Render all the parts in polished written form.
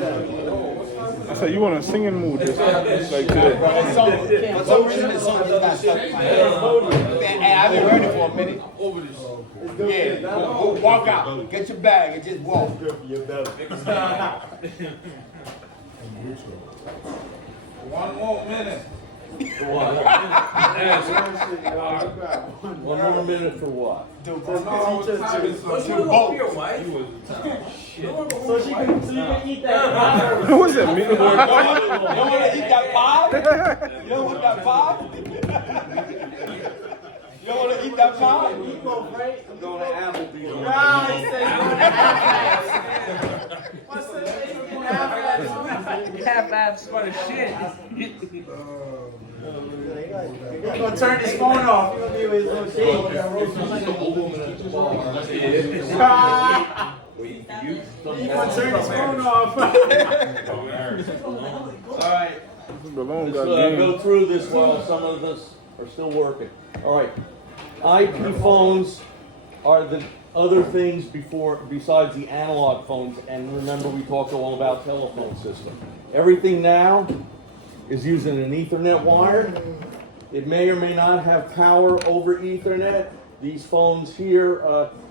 I said, you want a singing mood this like today? For some reason, the song just got stuck in my head. Hey, I've been heard it for a minute. Yeah, walk out, get your bag, and just walk. One more minute. One more minute for what? To So you can eat that. What was that? Me? You don't want to eat that pie? You don't want that pie? You don't want to eat that pie? I'm going to Applebee's. Nah, he said you're going to Kat5. What's the name of Kat5? Kat5's for the shit. He's going to turn his phone off. He's going to be with his little shake. He's going to turn his phone off. All right. Balloon Let's got game. go through this while some of us are still working. All right. IP phones are the other things besides the analog phones. And remember, we talked all about telephone system. Everything now is using an Ethernet wire. It may or may not have power over Ethernet. These phones here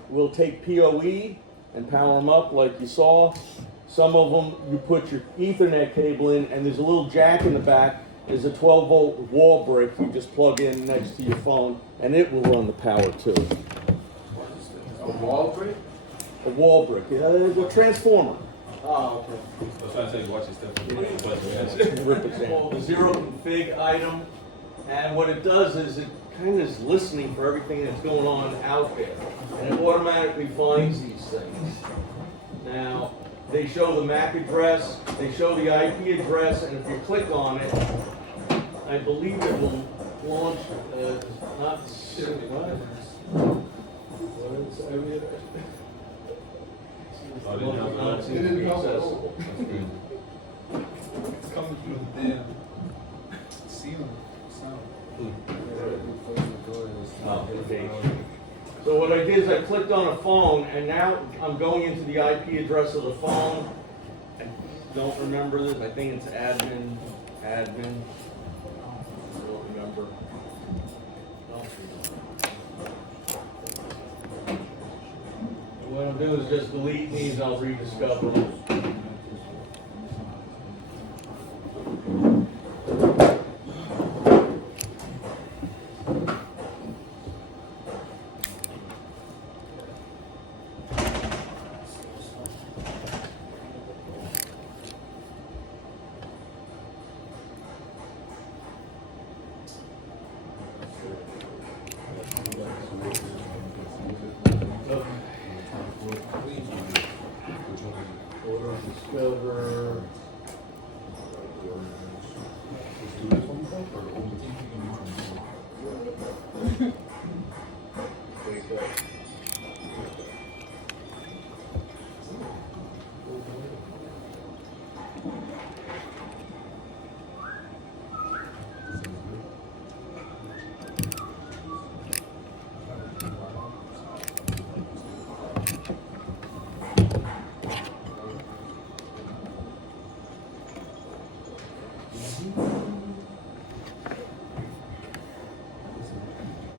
will take PoE and power them up like you saw. Some of them you put your Ethernet cable in and there's a little jack in the back. There's a 12-volt wall brick you just plug in next to your phone and it will run the power too. A wall brick? A wall brick, a transformer. Oh, okay. I was trying to say, watch your step. Rip example. The zero config item, and what it does is it kind of is listening for everything that's going on out there, and it automatically finds these things. Now, they show the MAC address, they show the IP address, and if you click on it, I believe it will launch, not accessible. It's coming through the damn ceiling. Okay. So what I did is I clicked on a phone, and now I'm going into the IP address of the phone. I don't remember this. I think it's admin. I don't remember. What I'll do is just delete these. I'll rediscover them. Discover.